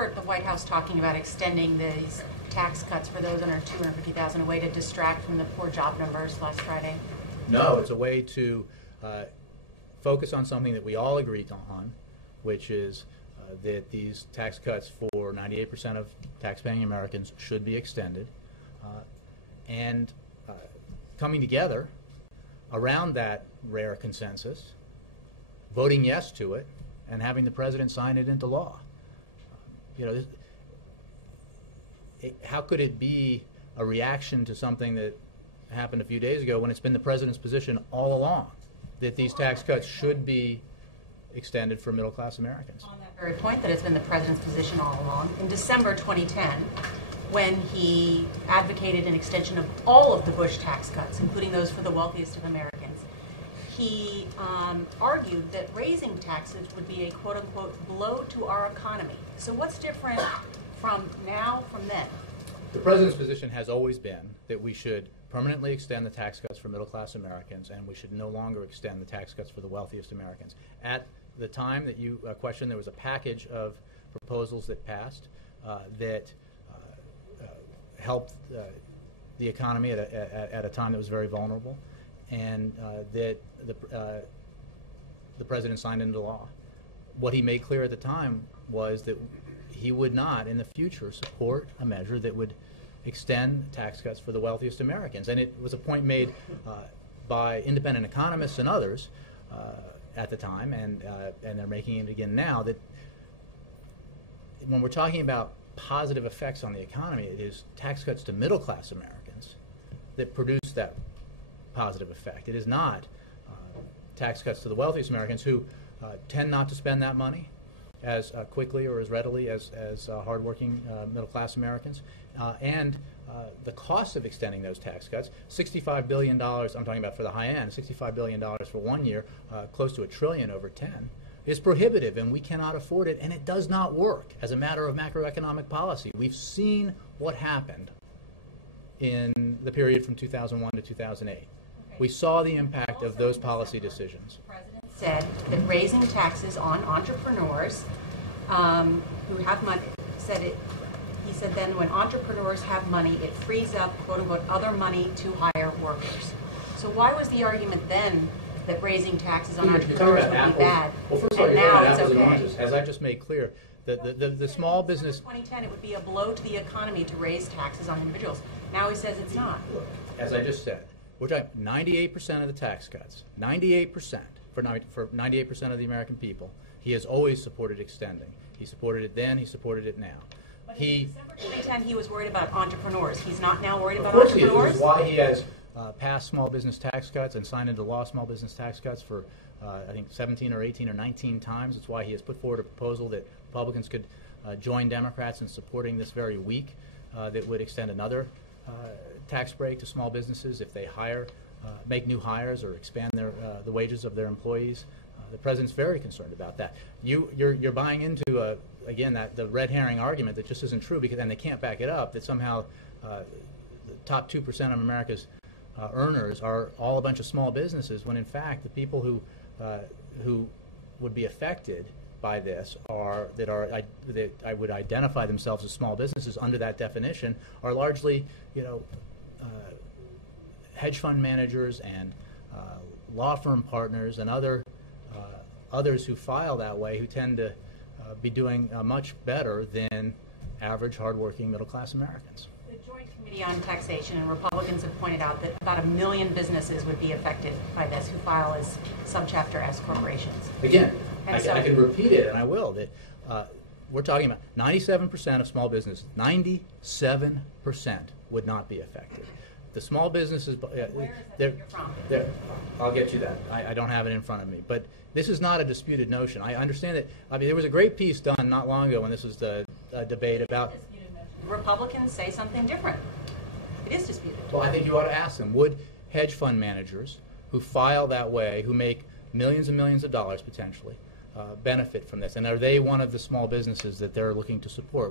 heard the White House talking about extending these tax cuts for those under $250,000, a way to distract from the poor job numbers last Friday? No, it's a way to focus on something that we all agreed on, which is that these tax cuts for 98% of tax-paying Americans should be extended, and coming together around that rare consensus, voting yes to it, and having the president sign it into law. You know, how could it be a reaction to something that happened a few days ago when it's been the president's position all along that these tax cuts should be extended for middle-class Americans? On that very point, that it's been the president's position all along. In December 2010, when he advocated an extension of all of the Bush tax cuts, including those for the wealthiest of Americans, he argued that raising taxes would be a quote-unquote blow to our economy. So what's different from now from then? The president's position has always been that we should permanently extend the tax cuts for middle-class Americans, and we should no longer extend the tax cuts for the wealthiest Americans. At the time that you questioned, there was a package of proposals that passed that helped the economy at a time that was very vulnerable, and that the president signed into law. What he made clear at the time was that he would not, in the future, support a measure that would extend tax cuts for the wealthiest Americans. And it was a point made by independent economists and others at the time, and they're making it again now, that when we're talking about positive effects on the economy, it is tax cuts to middle-class Americans that produce that positive effect. It is not tax cuts to the wealthiest Americans, who tend not to spend that money as quickly or as readily as hardworking middle-class Americans. And the cost of extending those tax cuts, $65 billion, I'm talking about for the high end, $65 billion for 1 year, close to $1 trillion over 10, is prohibitive, and we cannot afford it, and it does not work as a matter of macroeconomic policy. We've seen what happened in the period from 2001 to 2008. Okay. We saw the impact of those policy decisions. The president said that raising taxes on entrepreneurs who have money, he said then when entrepreneurs have money, it frees up, quote unquote, other money to hire workers. So why was the argument then that raising taxes on entrepreneurs would be bad? Well, first of all, and now it's apples okay. And oranges. As I just made clear, the small business... In 2010, it would be a blow to the economy to raise taxes on individuals. Now he says it's not. Look, as I just said, we're talking 98% of the tax cuts, 98% for 98% of the American people, he has always supported extending. He supported it then, he supported it now. But in December 2010, he was worried about entrepreneurs. He's not now worried about entrepreneurs? entrepreneurs? Which is why he has passed small business tax cuts and signed into law small business tax cuts for, I think, 17 or 18 or 19 times. It's why he has put forward a proposal that Republicans could join Democrats in supporting this very week that would extend another tax break to small businesses if they make new hires or expand the wages of their employees. The president's very concerned about that. You're buying into again the red herring argument that just isn't true, and they can't back it up, that somehow the top 2% of America's earners are all a bunch of small businesses, when in fact the people who would be affected by this that I would identify themselves as small businesses under that definition are largely, hedge fund managers and law firm partners and others who file that way, who tend to be doing much better than average, hardworking, middle-class Americans. The Joint Committee on Taxation and Republicans have pointed out that about 1 million businesses would be affected by this who file as subchapter S corporations. Again, I can repeat it, and I will, that we're talking about 97% of small businesses, 97% would not be affected. The small businesses, where is that figure from? There, I'll get you that. I don't have it in front of me, but this is not a disputed notion. I understand that. I mean, there was a great piece done not long ago when this was the debate about. Republicans say something different. It is disputed. Well, I think you ought to ask them: would hedge fund managers who file that way, who make millions and millions of dollars potentially, benefit from this? And are they one of the small businesses that they're looking to support?